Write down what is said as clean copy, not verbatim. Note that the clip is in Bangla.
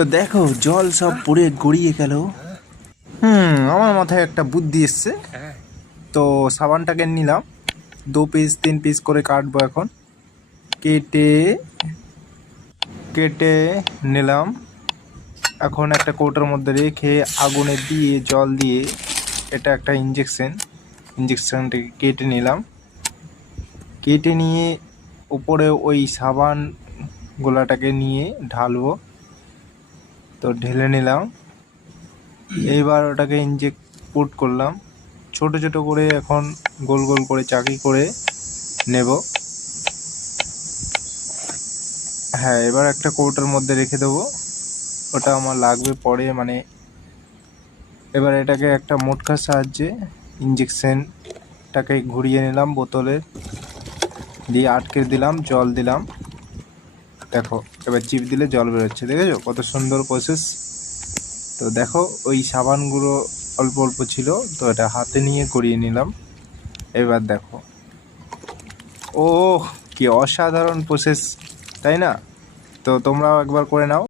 তো দেখো জল সব পড়ে গড়িয়ে গেল। আমার মাথায় একটা বুদ্ধি এসছে। তো সাবানটাকে নিলাম, 2 পিস 3 পিস করে কাটবো। এখন কেটে কেটে নিলাম। এখন একটা কৌটোর মধ্যে রেখে আগুনে দিয়ে জল দিয়ে, এটা একটা ইঞ্জেকশনটাকে কেটে নিলাম। কেটে নিয়ে উপরে ওই সাবান গোলাটাকে নিয়ে ঢালবো। তো ঢেলে নিলাম। এইবার ওটাকে পুট করলাম ছোট ছোট করে। এখন গোল গোল করে চাকি করে নেব। হ্যাঁ, এবার একটা কৌটোর মধ্যে রেখে দেবো, ওটা আমার লাগবে পরে। মানে এবার এটাকে একটা মোটকার সাহায্যে ইঞ্জেকশনটাকে ঘুরিয়ে নিলাম, বোতলে দিয়ে আটকে দিলাম, জল দিলাম। দেখো এবার চিপ দিলে জল বেরোচ্ছে, দেখেছো কত সুন্দর প্রসেস। তো দেখো ওই সাবানগুলো অল্প অল্প ছিল, তো এটা হাতে নিয়ে করিয়ে নিলাম। এবার দেখো, ও কি অসাধারণ প্রসেস, তাই না? তো তোমরাও একবার করে নাও।